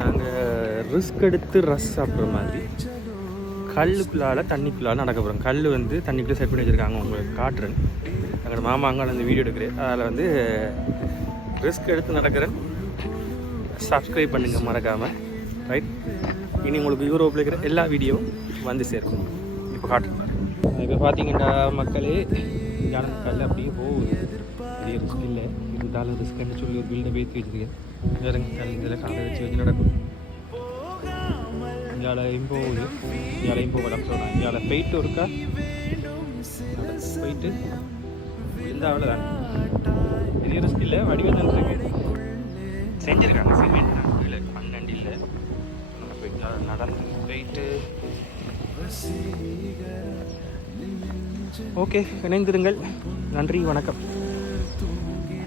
நாங்கள் ரிஸ்க் எடுத்து ரஸ் சாப்பிட்ற மாதிரி கல்லுக்குள்ளால் தண்ணிக்குள்ளால் நடக்க போகிறோம். கல் வந்து தண்ணிக்குள்ளே செட் பண்ணி வச்சுருக்காங்க, உங்களுக்கு காட்டுறேன். எங்களோட மாமா அங்கே அந்த வீடியோ எடுக்கிறேன். அதில் வந்து ரிஸ்க் எடுத்து நடக்கிறேன். சப்ஸ்கிரைப் பண்ணுங்கள் மறக்காமல். ரைட், இனி உங்களுக்கு யூரோப்பில் இருக்கிற எல்லா வீடியோவும் வந்து சேர்க்கும். இப்போ காட்டுறேன். இப்போ பார்த்தீங்கன்னா மக்களே, கல் அப்படியே போகுது. பெரிய ரிஸ்க் இல்லை, இருந்தாலும் ரிஸ்க்குன்னு சொல்லி ஒரு பில்டை பேசி வச்சுருக்கேன். வேறு கல் இதில் காலை வச்சு நடக்கும். இங்காலையும் போகுது, இங்காலையும் போகலாம் சொல்கிறேன். இங்கால போயிட்டு இருக்கா, போயிட்டு இருந்தால் அவ்வளோதான். பெரிய ரிஸ்க் இல்லை, வடிவம் தான் இருக்கு. செஞ்சுருக்காங்க சிமெண்ட் இல்லை, பன்னெண்டு இல்லை. போயிட்டு நடந்து போயிட்டு ஓகே, இணைந்திருங்கள். நன்றி, வணக்கம்.